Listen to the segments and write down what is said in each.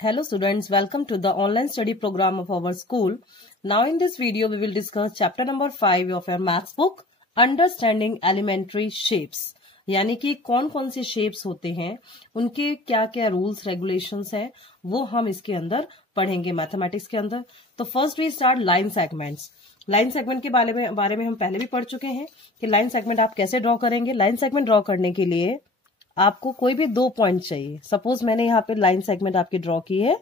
Hello students, welcome to the online study program of our school. Now in this video we will discuss chapter number 5 of your maths book, Understanding Elementary Shapes. यानी कि कौन कौन से shapes होते हैं, उनके क्या क्या रूल्स रेगुलेशंस हैं, वो हम इसके अंदर पढ़ेंगे मैथमेटिक्स के अंदर. तो first we start line segments. Line segment के बारे में हम पहले भी पढ़ चुके हैं कि लाइन सेगमेंट आप कैसे ड्रॉ करेंगे. लाइन सेगमेंट ड्रॉ करने के लिए आपको कोई भी 2 पॉइंट चाहिए. सपोज मैंने यहाँ पे लाइन सेगमेंट आपकी ड्रॉ की है,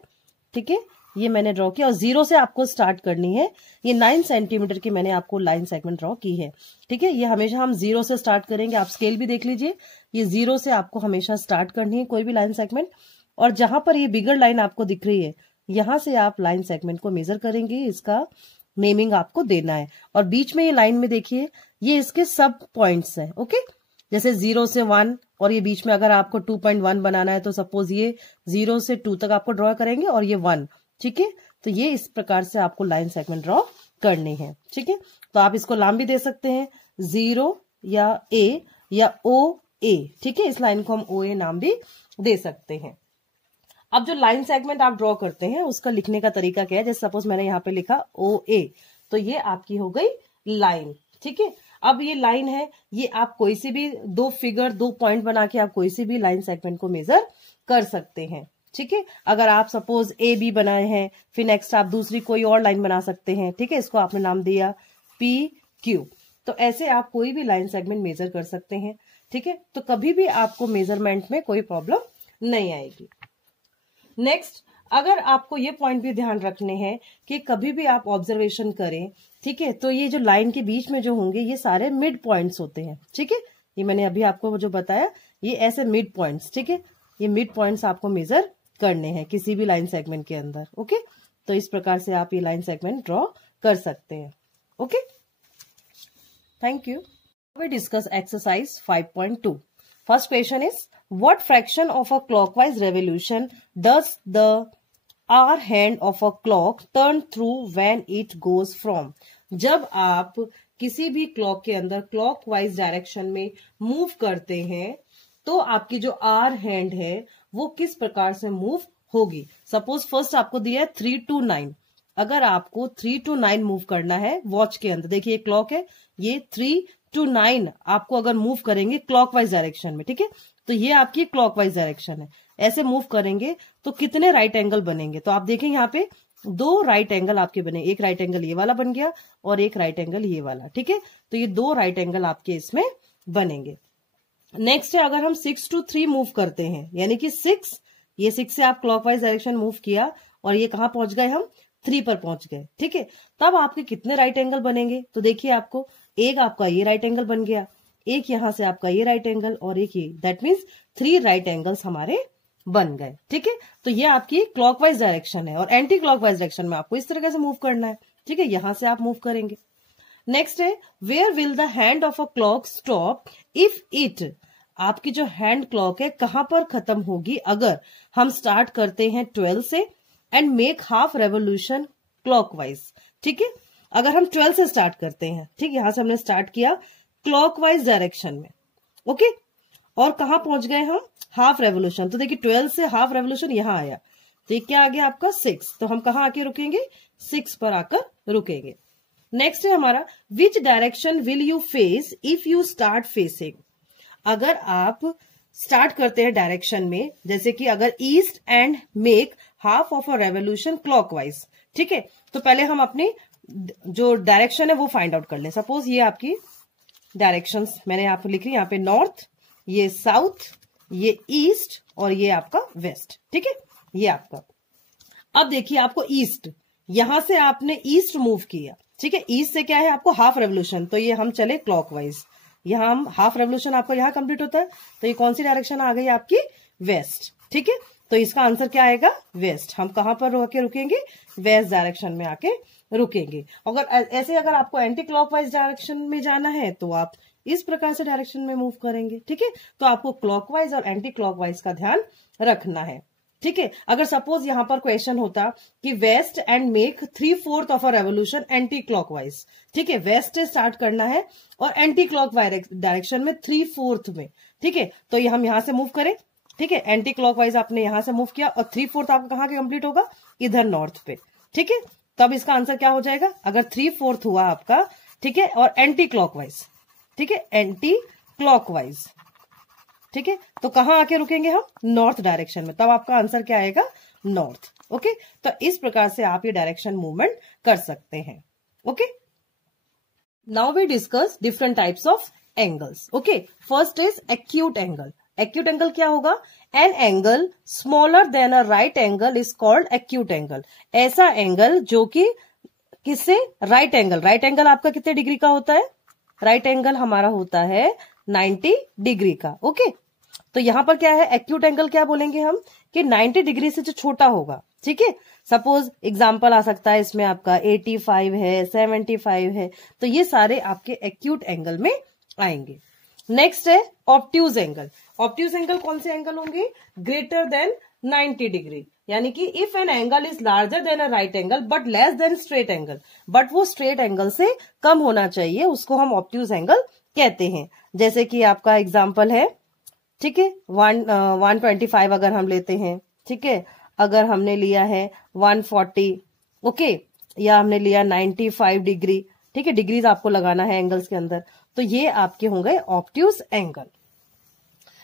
ठीक है, ये मैंने ड्रॉ किया और 0 से आपको स्टार्ट करनी है. ये 9 सेंटीमीटर की मैंने आपको लाइन सेगमेंट ड्रॉ की है, ठीक है. ये हमेशा हम 0 से स्टार्ट करेंगे. आप स्केल भी देख लीजिए, ये 0 से आपको हमेशा स्टार्ट करनी है कोई भी लाइन सेगमेंट. और जहां पर ये बिगर लाइन आपको दिख रही है, यहां से आप लाइन सेगमेंट को मेजर करेंगे. इसका नेमिंग आपको देना है. और बीच में ये लाइन में देखिए, ये इसके सब पॉइंट्स हैं. ओके, जैसे 0 से 1 और ये बीच में अगर आपको 2.1 बनाना है तो सपोज ये 0 से 2 तक आपको ड्रॉ करेंगे और ये 1, ठीक है. तो ये इस प्रकार से आपको लाइन सेगमेंट ड्रॉ करनी है, ठीक है. तो आप इसको नाम भी दे सकते हैं 0 या A या OA, ठीक है. इस लाइन को हम OA नाम भी दे सकते हैं. अब जो लाइन सेगमेंट आप ड्रॉ करते हैं उसका लिखने का तरीका क्या है. जैसे सपोज मैंने यहाँ पे लिखा OA, तो ये आपकी हो गई लाइन, ठीक है. अब ये लाइन है, ये आप कोई सी भी 2 पॉइंट बना के आप कोई सी भी लाइन सेगमेंट को मेजर कर सकते हैं, ठीक है. अगर आप सपोज AB बनाए हैं, फिर नेक्स्ट आप दूसरी कोई और लाइन बना सकते हैं, ठीक है. इसको आपने नाम दिया PQ. तो ऐसे आप कोई भी लाइन सेगमेंट मेजर कर सकते हैं, ठीक है. तो कभी भी आपको मेजरमेंट में कोई प्रॉब्लम नहीं आएगी. नेक्स्ट, अगर आपको ये पॉइंट भी ध्यान रखने हैं कि कभी भी आप ऑब्जर्वेशन करें, ठीक है, तो ये जो लाइन के बीच में जो होंगे ये सारे मिड पॉइंट्स होते हैं, ठीक है. ये मैंने अभी आपको जो बताया, ये ऐसे मिड पॉइंट्स, ठीक है. ये मिड पॉइंट्स आपको मेजर करने हैं किसी भी लाइन सेगमेंट के अंदर. ओके, तो इस प्रकार से आप ये लाइन सेगमेंट ड्रॉ कर सकते हैं. Okay, thank you. We discuss exercise 5.2. First question is, what fraction of a clockwise revolution does the hour hand of a clock turn through when it goes from? जब आप किसी भी clock के अंदर clockwise direction में move करते हैं तो आपकी जो आर हैंड है वो किस प्रकार से मूव होगी. सपोज फर्स्ट आपको दिया है 3 to 9. अगर आपको 3 to 9 मूव करना है वॉच के अंदर, देखिए क्लॉक है, ये 3 to 9 आपको अगर मूव करेंगे क्लॉकवाइज डायरेक्शन में, ठीक है, तो ये आपकी क्लॉकवाइज डायरेक्शन है. ऐसे मूव करेंगे तो कितने राइट एंगल बनेंगे. तो आप देखें यहाँ पे 2 राइट एंगल आपके बने. एक राइट एंगल ये वाला बन गया और एक राइट एंगल ये वाला, ठीक है. तो ये 2 राइट एंगल आपके इसमें बनेंगे. नेक्स्ट है, अगर हम 6 to 3 मूव करते हैं, यानी कि 6 से आप क्लॉकवाइज डायरेक्शन मूव किया और ये कहां पहुंच गए, हम 3 पर पहुंच गए, ठीक है. तब आपके कितने राइट एंगल बनेंगे. तो देखिए आपको एक आपका ये राइट एंगल बन गया, एक यहां से आपका ये राइट एंगल और एक ये, दैट मीन्स 3 राइट एंगल्स हमारे बन गए, ठीक है. तो ये आपकी क्लॉकवाइज डायरेक्शन है. और एंटी क्लॉकवाइज डायरेक्शन में आपको इस तरह से मूव करना है, ठीक है. यहां से आप मूव करेंगे. नेक्स्ट है, where will the hand of a clock stop if it, आपकी जो हैंड क्लॉक है कहां पर खत्म होगी अगर हम स्टार्ट करते हैं 12 से and make half revolution clockwise, ठीक है. अगर हम 12 से स्टार्ट करते हैं, ठीक, यहां से हमने स्टार्ट किया क्लॉकवाइज डायरेक्शन में, ओके, और कहां पहुंच गए हम, हाफ रेवोल्यूशन. तो देखिए 12 से हाफ रेवोल्यूशन यहां आया, तो ये क्या आ गया आपका 6. तो हम कहां आके रुकेंगे, 6 पर आकर रुकेंगे. नेक्स्ट है हमारा, which direction will you face if you start facing. अगर आप स्टार्ट करते हैं डायरेक्शन में, जैसे कि अगर east and make half of a revolution clockwise, ठीक है, तो पहले हम अपनी जो डायरेक्शन है वो फाइंड आउट कर लें. सपोज ये आपकी डायरेक्शंस मैंने यहाँ पे लिख ली, यहाँ पे नॉर्थ, ये साउथ, ये ईस्ट और ये आपका वेस्ट, ठीक है, ये आपका. अब देखिए आपको ईस्ट, यहां से आपने ईस्ट मूव किया, ठीक है. ईस्ट से क्या है आपको हाफ रेवोल्यूशन, तो ये हम चले क्लॉकवाइज. यहां हम हाफ रेवोल्यूशन आपको यहां कंप्लीट होता है, तो ये कौन सी डायरेक्शन आ गई आपकी, वेस्ट, ठीक है. तो इसका आंसर क्या आएगा, वेस्ट. हम कहां पर आके रुकेंगे, वेस्ट डायरेक्शन में आके रुकेंगे. अगर आपको एंटी क्लॉकवाइज डायरेक्शन में जाना है तो आप इस प्रकार से डायरेक्शन में मूव करेंगे, ठीक है. तो आपको क्लॉकवाइज और एंटी क्लॉकवाइज का ध्यान रखना है, ठीक है. अगर सपोज यहां पर क्वेश्चन होता कि west and make 3/4 of a revolution anticlockwise, ठीक है, वेस्ट से स्टार्ट करना है और एंटी क्लॉकवाइज डायरेक्शन में 3/4 में, ठीक है. तो ये हम यहां से मूव करें ठीक है, एंटी क्लॉकवाइज आपने यहां से मूव किया और 3/4 आपका कहाँ के कंप्लीट होगा, इधर नॉर्थ पे। ठीक है, तब इसका आंसर क्या हो जाएगा, अगर 3/4 हुआ आपका, ठीक है, और एंटी क्लॉकवाइज, ठीक है, एंटी क्लॉकवाइज, ठीक है, तो कहां आके रुकेंगे हम, नॉर्थ डायरेक्शन में, तब आपका आंसर क्या आएगा, नॉर्थ। ओके, तो इस प्रकार से आप ये डायरेक्शन मूवमेंट कर सकते हैं। Okay, now we discuss different types of angles. Okay, first is acute angle. Acute angle क्या होगा, an angle smaller than a right angle is called acute angle. ऐसा एंगल जो कि किससे, राइट एंगल। राइट एंगल आपका कितने degree का होता है, राइट एंगल हमारा होता है 90 डिग्री का। ओके, तो यहां पर क्या है, एक्यूट एंगल क्या बोलेंगे हम, कि 90 डिग्री से जो छोटा होगा। ठीक है, सपोज एग्जांपल आ सकता है इसमें आपका 85 है, 75 है, तो ये सारे आपके एक्यूट एंगल में आएंगे। नेक्स्ट है ऑब्ट्यूज एंगल। ऑब्ट्यूज एंगल कौन से एंगल होंगे, ग्रेटर देन 90 डिग्री, यानी कि if an angle is larger than a right angle but less than straight angle, but वो स्ट्रेट एंगल से कम होना चाहिए, उसको हम ऑब्ट्यूज एंगल कहते हैं। जैसे कि आपका एग्जांपल है, ठीक है, 125 अगर हम लेते हैं, ठीक है, अगर हमने लिया है 140, ओके, या हमने लिया 95 डिग्री, ठीक है, डिग्रीज आपको लगाना है एंगल्स के अंदर, तो ये आपके होंगे ऑब्ट्यूज एंगल।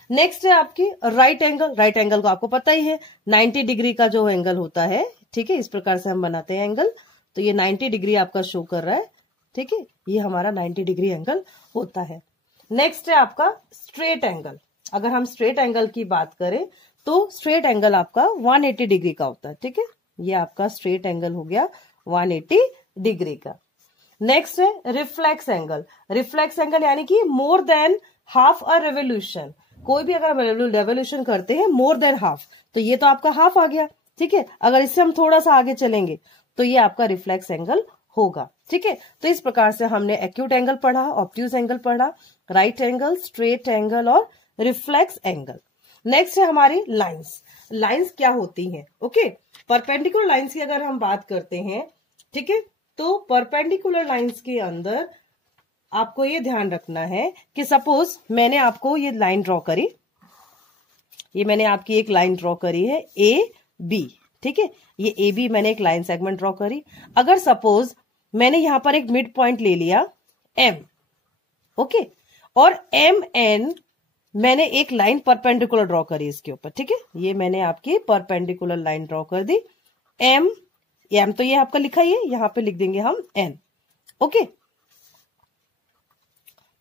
नेक्स्ट है आपकी राइट एंगल। राइट एंगल को आपको पता ही है, 90 डिग्री का जो एंगल होता है, ठीक है, इस प्रकार से हम बनाते हैं एंगल, तो ये 90 डिग्री आपका शो कर रहा है, ठीक है, ये हमारा 90 डिग्री एंगल होता है। नेक्स्ट है आपका स्ट्रेट एंगल। अगर हम स्ट्रेट एंगल की बात करें तो स्ट्रेट एंगल आपका 180 डिग्री का होता है। ठीक है, ये आपका स्ट्रेट एंगल हो गया 180 डिग्री का। नेक्स्ट है रिफ्लेक्स एंगल। रिफ्लेक्स एंगल यानी कि more than half a revolution. कोई भी अगर रेवोल्यूशन करते हैं मोर देन हाफ, तो ये तो आपका हाफ आ गया। ठीक है, अगर इससे हम थोड़ा सा आगे चलेंगे तो ये आपका रिफ्लेक्स एंगल होगा। ठीक है, तो इस प्रकार से हमने एक्यूट एंगल पढ़ा, ऑब्ट्यूज एंगल पढ़ा, राइट एंगल, स्ट्रेट एंगल और रिफ्लेक्स एंगल। नेक्स्ट है हमारी लाइंस। लाइंस क्या होती हैं, ओके, परपेंडिकुलर लाइंस की अगर हम बात करते हैं, ठीक है, तो परपेंडिकुलर लाइंस के अंदर आपको ये ध्यान रखना है कि सपोज मैंने आपको ये लाइन ड्रॉ करी, ये मैंने आपकी एक लाइन ड्रॉ करी है ए बी, ठीक है, ये ए बी मैंने एक लाइन सेगमेंट ड्रॉ करी। अगर सपोज मैंने यहां पर एक मिड पॉइंट ले लिया एम, ओके, और एम एन मैंने एक लाइन परपेंडिकुलर ड्रॉ करी इसके ऊपर। ठीक है, ये मैंने आपकी परपेंडिकुलर लाइन ड्रॉ कर दी, एम एम तो ये आपका लिखा ही है, यहां पे लिख देंगे हम एन। ओके,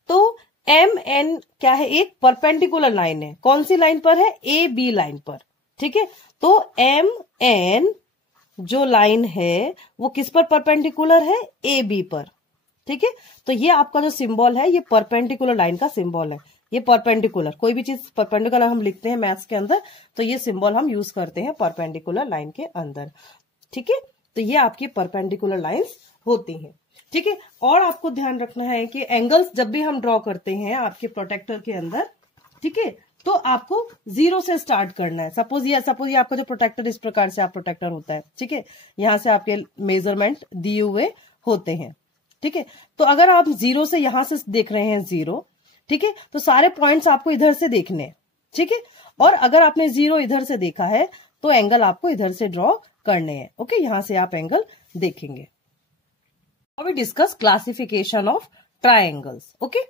तो एम एन क्या है, एक परपेंडिकुलर लाइन है। कौन सी लाइन पर है, ए बी लाइन पर। ठीक है, तो एम एन जो लाइन है वो किस पर परपेंडिकुलर है, ए बी पर। ठीक है, तो ये आपका जो सिंबल है ये परपेंडिकुलर लाइन का सिंबल है। ये परपेंडिकुलर, कोई भी चीज परपेंडिकुलर हम लिखते हैं मैथ्स के अंदर तो ये सिंबल हम यूज करते हैं परपेंडिकुलर लाइन के अंदर। ठीक है, तो ये आपकी परपेंडिकुलर लाइंस होती हैं। ठीक है, और आपको ध्यान रखना है कि एंगल्स जब भी हम ड्रॉ करते हैं आपके प्रोटेक्टर के अंदर, ठीक है, तो आपको 0 से स्टार्ट करना है। सपोज ये आपका जो प्रोटेक्टर इस प्रकार से आप प्रोटेक्टर होता है, ठीक है, यहां से आपके मेजरमेंट दिए हुए होते हैं। ठीक है, तो अगर आप 0 से यहां से देख रहे हैं 0, ठीक है, तो सारे पॉइंट्स आपको इधर से देखने हैं। ठीक है, और अगर आपने 0 इधर से देखा है तो एंगल आपको इधर से ड्रॉ करने हैं। ओके, यहां से आप एंगल देखेंगे। Now we discuss classification of triangles. Okay,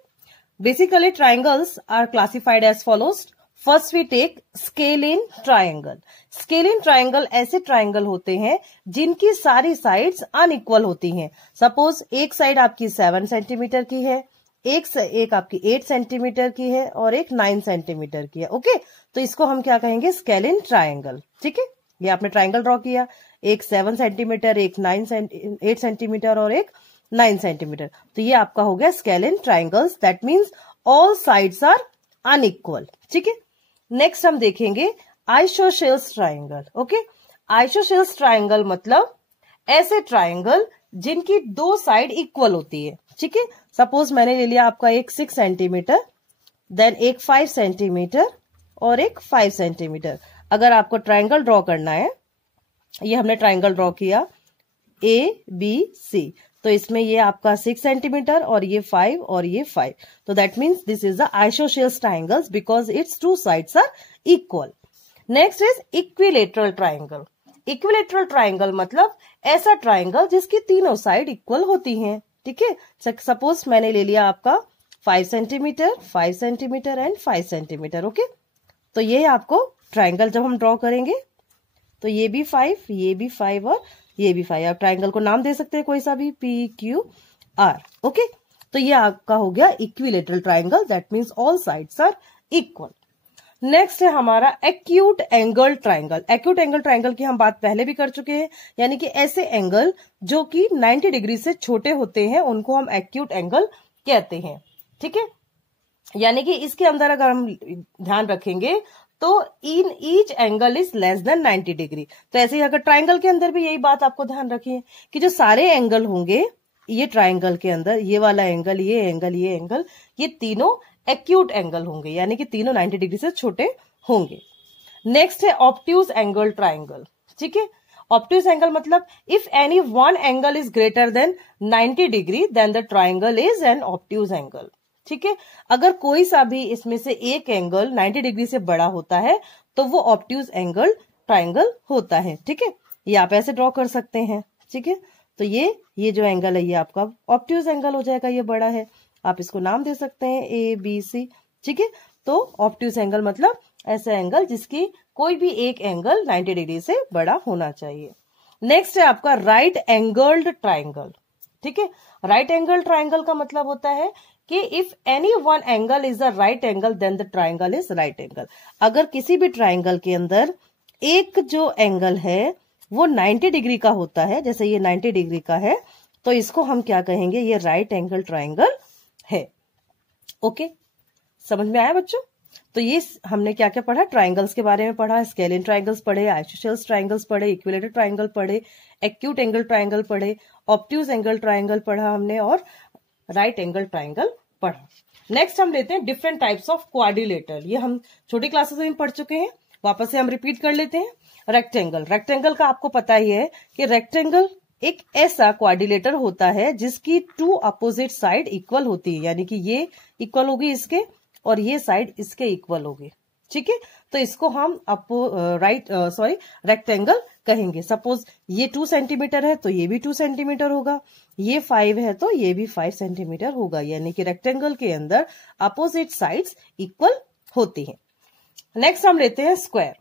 basically triangles are classified as follows. First we take scalene triangle. Scalene triangle ऐसे triangle होते हैं जिनकी सारी sides unequal होती हैं। Suppose एक side आपकी 7 सेंटीमीटर की है, एक आपकी 8 सेंटीमीटर की है और एक 9 सेंटीमीटर की है। ओके, तो इसको हम क्या कहेंगे, स्केलिन ट्राइंगल। ठीक है, ये आपने ट्राइंगल ड्रॉ किया, एक 7 सेंटीमीटर, एक 8 सेंटीमीटर और एक 9 सेंटीमीटर, तो ये आपका हो गया scalene triangles. That means all sides are unequal. ठीक है, नेक्स्ट हम देखेंगे isosceles triangle. Okay, isosceles triangle मतलब ऐसे ट्राइंगल जिनकी 2 साइड इक्वल होती है। ठीक है, सपोज मैंने ले लिया आपका एक 6 सेंटीमीटर, देन एक 5 सेंटीमीटर और एक 5 सेंटीमीटर। अगर आपको ट्राइंगल ड्रॉ करना है, ये हमने ट्राइंगल ड्रॉ किया ए बी सी, तो इसमें ये आपका 6 सेंटीमीटर और ये 5 और ये 5, तो that means this is the isosceles triangles because its two sides are equal. Next is equilateral triangle. Equilateral triangle मतलब ऐसा ट्राइंगल जिसकी तीनों साइड इक्वल होती हैं। ठीक है, सपोज मैंने ले लिया आपका 5 centimetre, 5 centimetre and 5 centimetre. Okay, तो ये आपको ट्राइंगल जब हम ड्रॉ करेंगे तो ये भी 5, ये भी 5 और ये भी 5। आप ट्राइंगल को नाम दे सकते हैं कोई सा भी, PQR। ओके, तो ये आपका हो गया equilateral triangle, that means all sides are equal. Next है हमारा acute angle triangle. Acute angle triangle की हम बात पहले भी कर चुके हैं, यानी कि ऐसे एंगल जो कि 90 डिग्री से छोटे होते हैं उनको हम एक्यूट एंगल कहते हैं। ठीक है, यानी कि इसके अंदर अगर हम ध्यान रखेंगे तो in each angle is less than 90 degree. तो ऐसे ही अगर ट्राइंगल के अंदर भी यही बात आपको ध्यान रखिए कि जो सारे एंगल होंगे ये ट्राइंगल के अंदर, ये वाला एंगल, ये एंगल, ये एंगल, ये तीनों एक्यूट एंगल होंगे, यानी कि तीनों 90 डिग्री से छोटे होंगे। नेक्स्ट है ऑब्ट्यूज एंगल ट्राइंगल। ठीक है, ऑब्ट्यूज एंगल मतलब if any one angle is greater than 90 degree then the triangle is an obtuse angle. ठीक है, अगर कोई सा भी इसमें से एक एंगल 90 डिग्री से बड़ा होता है तो वो ऑब्ट्यूज एंगल ट्राइंगल होता है। ठीक है, ये आप ऐसे ड्रॉ कर सकते हैं। ठीक है, तो ये जो एंगल है ये आपका ऑब्ट्यूज एंगल हो जाएगा, ये बड़ा है, आप इसको नाम दे सकते हैं ABC। ठीक है, तो ऑब्ट्यूज एंगल मतलब ऐसा एंगल जिसकी कोई भी एक एंगल 90 डिग्री से बड़ा होना चाहिए। नेक्स्ट है आपका राइट एंगल्ड ट्राइंगल। ठीक है, राइट एंगल ट्राइंगल का मतलब होता है कि if any one angle is the right angle then the triangle is right angle. अगर किसी भी ट्राइंगल के अंदर एक जो एंगल है वो 90 डिग्री का होता है, जैसे ये 90 डिग्री का है, तो इसको हम क्या कहेंगे, ये राइट एंगल ट्राइंगल है। ओके, समझ में आया बच्चों? तो ये हमने क्या क्या पढ़ा, ट्राइंगल्स के बारे में पढ़ा, स्केलिन ट्राइंगल्स पढ़े, आइसोसेलेस ट्राइंगल्स पढ़े, इक्विलेटरल ट्राइंगल पढ़े, एक्यूट एंगल ट्राइंगल पढ़े, ऑब्ट्यूज एंगल ट्राइंगल पढ़ा हमने, और राइट एंगल ट्राइंगल पढ़ा। नेक्स्ट हम लेते हैं डिफरेंट टाइप्स ऑफ क्वाड्रिलेटरल। ये हम छोटी क्लासेस में पढ़ चुके हैं, वापस से हम रिपीट कर लेते हैं। रेक्टेंगल, रेक्टेंगल का आपको पता ही है कि रेक्टेंगल एक ऐसा क्वाड्रिलेटर होता है जिसकी टू अपोजिट साइड इक्वल होती है, यानी कि ये इक्वल होगी इसके और ये साइड इसके इक्वल होगी। ठीक है, तो इसको हम रेक्टेंगल कहेंगे। सपोज ये 2 सेंटीमीटर है तो ये भी 2 सेंटीमीटर होगा, ये 5 है तो ये भी 5 सेंटीमीटर होगा, यानी कि रेक्टेंगल के अंदर अपोजिट साइड्स इक्वल होती हैं। नेक्स्ट हम लेते हैं स्क्वायर।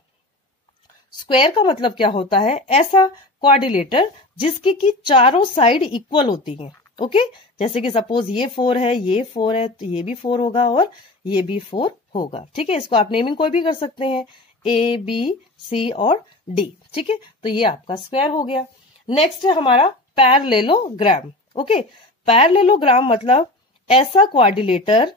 स्क्वायर का मतलब क्या होता है, ऐसा क्वाड्रिलेटर जिसकी की चारों साइड इक्वल होती हैं। ओके, जैसे कि सपोज ये 4 है, ये 4 है, तो ये भी 4 होगा और ये भी 4 होगा। ठीक है, इसको आप नेमिंग कोई भी कर सकते हैं, A, B, C और D। ठीक है, तो ये आपका स्क्वायर हो गया। नेक्स्ट है हमारा पैरेललोग्राम। ओके, पैरेललोग्राम मतलब ऐसा क्वाड्रिलेटर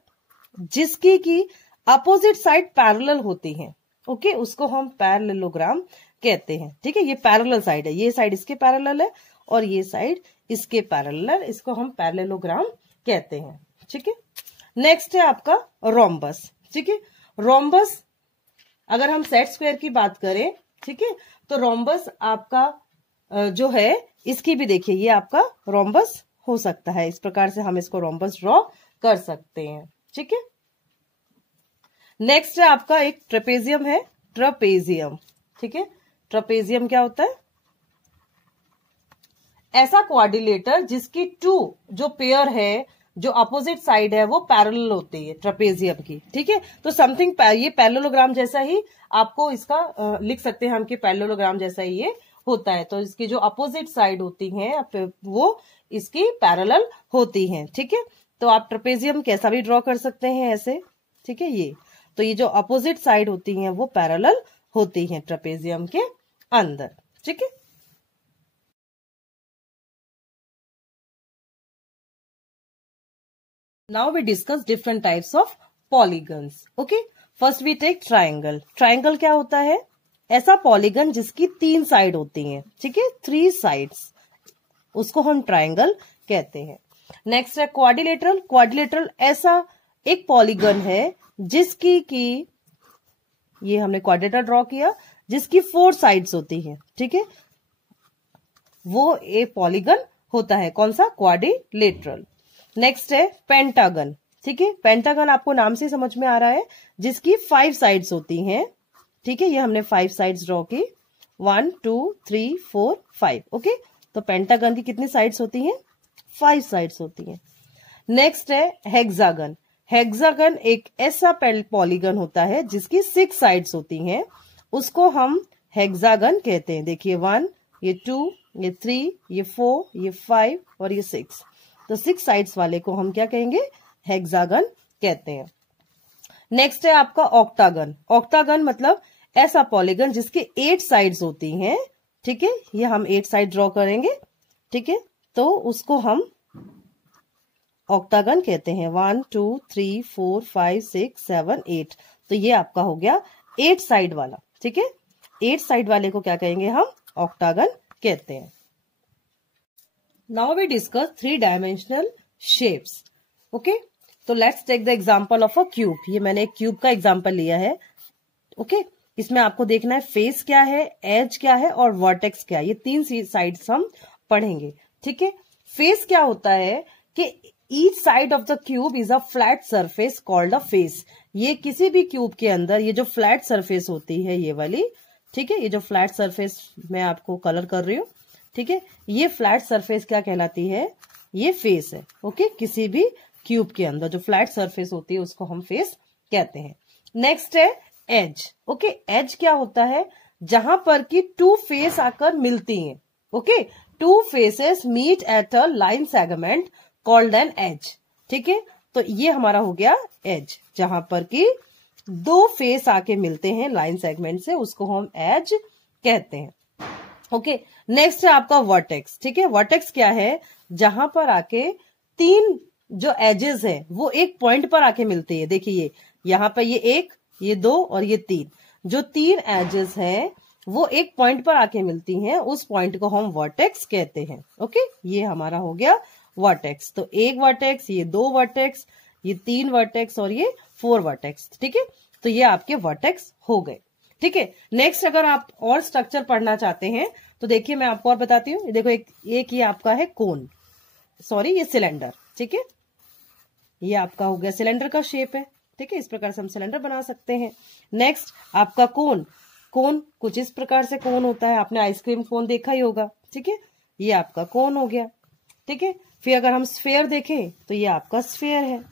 जिसकी की अपोजिट साइड पैरेलल होती है। ओके, उसको हम पैरेललोग्राम कहते हैं। ठीक है, ये पैरेलल साइड है, ये साइड इसके पैरेलल है और ये साइड इसके पैरेलल, इसको हम पैरेललोग्राम कहते हैं। ठीक है, नेक्स्ट है आपका रोम्बस। ठीक है, रोम्बस अगर हम सेट स्क्वायर की बात करें, ठीक है, तो रोम्बस आपका जो है इसकी भी देखिए ये आपका रोम्बस हो सकता है, इस प्रकार से हम इसको रोम्बस ड्रॉ कर सकते हैं। ठीक है, नेक्स्ट है आपका एक ट्रेपेजियम है, ट्रेपेजियम। ठीक है, ट्रेपेजियम क्या होता है, ऐसा क्वाड्रिलेटर जिसकी टू जो पेयर है, जो अपोजिट साइड है वो पैरेलल होती है ट्रेपेजियम की। ठीक है, तो समथिंग ये पैरेललोग्राम जैसा ही आपको इसका लिख सकते हैं हम कि पैरेललोग्राम जैसा ही ये होता है। तो इसकी जो अपोजिट साइड होती हैं वो इसकी पैरेलल होती हैं। ठीक है, तो आप ट्रेपेजियम कैसा भी ड्रॉ कर सकते हैं ऐसे। ठीक है, ये जो अपोजिट साइड होती हैं वो पैरेलल होती हैं ट्रेपेजियम के अंदर। ठीक है, now we discuss different types of polygons. Okay, first we take triangle. Triangle क्या होता है, ऐसा पॉलीगन जिसकी 3 साइड होती हैं। ठीक है, 3 साइड्स, उसको हम ट्राइंगल कहते हैं। नेक्स्ट है क्वाड्रिलेटरल। क्वाड्रिलेटरल ऐसा एक पॉलीगन है जिसकी की, ये हमने क्वाड्रिलेटर ड्रॉ किया, जिसकी 4 साइड्स होती हैं। ठीक है, वो एक पॉलीगन होता है। कौन सा? क्वाड्रिलेटरल। नेक्स्ट है पेंटागन। ठीक है, पेंटागन आपको नाम से समझ में आ रहा है, जिसकी 5 साइड्स होती हैं। ठीक है, ये हमने 5 साइड्स ड्रॉ की, 1 2 3 4 5। ओके, तो पेंटागन की कितनी साइड्स होती हैं? 5 साइड्स होती हैं। नेक्स्ट है हेक्सागन। हेक्सागन एक ऐसा पॉलीगन होता है जिसकी 6 साइड्स होती हैं, उसको हम हेक्सागन कहते हैं। देखिए 1, ये 2, ये 3, ये 4, ये 5 और ये 6। तो 6 साइड्स वाले को हम क्या कहेंगे? हेक्सागन कहते हैं। नेक्स्ट है आपका ऑक्टागन। ऑक्टागन मतलब ऐसा पॉलीगन जिसके 8 साइड्स होती हैं। ठीक है, ये हम 8 साइड ड्रॉ करेंगे। ठीक है, तो उसको हम ऑक्टागन कहते हैं। 1 2 3 4 5 6 7 8। तो ये आपका हो गया 8 साइड वाला। ठीक है, 8 साइड वाले को क्या कहेंगे हम? ऑक्टागन कहते हैं। Now we discuss 3 dimensional shapes. Okay, तो let's take the example of a cube. ये मैंने एक क्यूब का एग्जांपल लिया है। ओके, इसमें आपको देखना है फेस क्या है, एज क्या है और वर्टेक्स क्या है। ये 3 साइड्स हम पढ़ेंगे। ठीक है, फेस क्या होता है कि each side of the cube is a flat surface called a face. ये किसी भी क्यूब के अंदर ये जो फ्लैट सरफेस होती है, ये वाली, ठीक है, ये जो फ्लैट सरफेस मैं आपको कलर कर रही हूँ, ठीक है, ये फ्लैट सरफेस क्या कहलाती है? ये फेस है। ओके, किसी भी क्यूब के अंदर जो फ्लैट सरफेस होती है उसको हम फेस कहते हैं। नेक्स्ट है एज। ओके, एज क्या होता है? जहां पर कि 2 फेस आकर मिलती हैं। Okay, 2 faces meet at a line segment called an edge. ठीक है, तो ये हमारा हो गया एज, जहां पर कि 2 फेस आके मिलते हैं लाइन सेगमेंट से, उसको हम एज कहते हैं। ओके, नेक्स्ट है आपका वर्टेक्स। ठीक है, वर्टेक्स क्या है? जहां पर आके 3 जो एजेस है वो एक पॉइंट पर आके मिलती है। देखिए यहाँ पर ये 1, ये 2 और ये 3, जो 3 एजेस हैं वो एक पॉइंट पर आके मिलती हैं, उस पॉइंट को हम वर्टेक्स कहते हैं। ओके, ये हमारा हो गया वर्टेक्स। तो 1 वर्टेक्स, ये 2 वर्टेक्स, ये 3 वर्टेक्स और ये 4 वर्टेक्स। ठीक है, तो ये आपके वर्टेक्स हो गए। ठीक है, नेक्स्ट अगर आप और स्ट्रक्चर पढ़ना चाहते हैं तो देखिए मैं आपको और बताती हूँ। देखो एक ये आपका है कोन, सॉरी ये सिलेंडर। ठीक है, ये आपका हो गया सिलेंडर का शेप है। ठीक है, इस प्रकार से हम सिलेंडर बना सकते हैं। नेक्स्ट आपका कोन। कोन कुछ इस प्रकार से कोन होता है, आपने आइसक्रीम कोन देखा ही होगा। ठीक है, ये आपका कोन हो गया। ठीक है, फिर अगर हम स्फेयर देखें तो ये आपका स्फेयर है।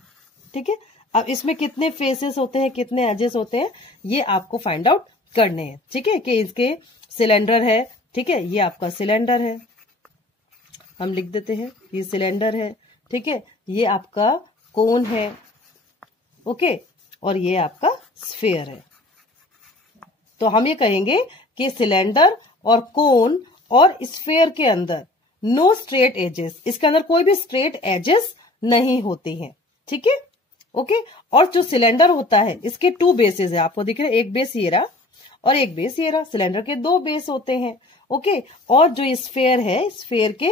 ठीक है, अब इसमें कितने फेसेस होते हैं, कितने एजेस होते हैं, ये आपको फाइंड आउट करने हैं। ठीक है, कि इसके सिलेंडर है। ठीक है, ये आपका सिलेंडर है, हम लिख देते हैं ये सिलेंडर है। ठीक है, ये आपका कोन है। ओके, और ये आपका स्फेयर है। तो हम ये कहेंगे कि सिलेंडर और कोन और स्फेयर के अंदर नो स्ट्रेट एजेस, इसके अंदर कोई भी स्ट्रेट एजेस नहीं होती हैं। ठीक है, ओके, और जो सिलेंडर होता है इसके 2 बेसेस है, आपको दिख रहे हैं, एक बेस ये रहा और एक बेस ये रहा। सिलेंडर के 2 बेस होते हैं। ओके, और जो स्फेयर है, स्फेयर के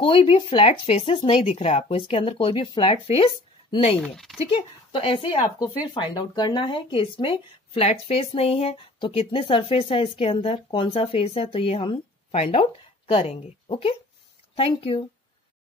कोई भी फ्लैट फेसेस नहीं दिख रहा है आपको, इसके अंदर कोई भी फ्लैट फेस नहीं है। ठीक है, तो ऐसे ही आपको फिर फाइंड आउट करना है कि इसमें फ्लैट फेस नहीं है तो कितने सरफेस है इसके अंदर, कौन सा फेस है, तो ये हम फाइंड आउट करेंगे। Okay, thank you.